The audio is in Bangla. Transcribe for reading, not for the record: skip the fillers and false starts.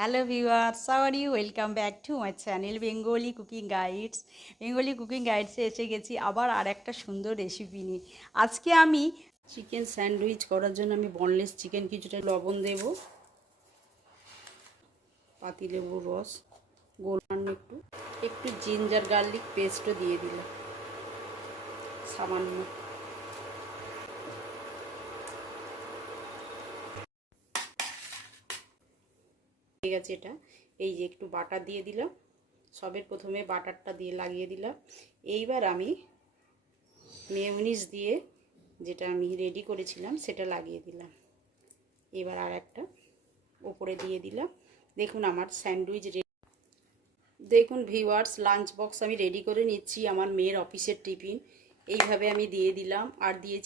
Hello viewers, how are you? Welcome back to my channel Bengali cooking guides. Bengali cooking গাইডসে এসে গেছি আবার আর একটা সুন্দর রেসিপি নিয়ে। আজকে আমি চিকেন স্যান্ডউইচ করার জন্য আমি বনলেস চিকেন কিছুটা লবণ দেব, পাতিলেবুর রস, গোলমান্য একটু একটু জিঞ্জার গার্লিক পেস্টও দিয়ে দিলাম সামান্য। হয়ে গেছে এটা। এই যে একটু বাটার দিয়ে দিলাম, সবের প্রথমে বাটারটা দিয়ে লাগিয়ে দিলাম। এইবার আমি মেয়োনিজ দিয়ে যেটা আমি রেডি করেছিলাম সেটা লাগিয়ে দিলাম। এবার আর একটা ওপরে দিয়ে দিলাম। দেখুন আমার স্যান্ডউইচ রেডি। দেখুন ভিউয়ার্স, লাঞ্চ বক্স আমি রেডি করে নিচ্ছি, আমার মেয়ের অফিসের টিফিন। এইভাবে আমি দিয়ে দিলাম, আর দিয়েছি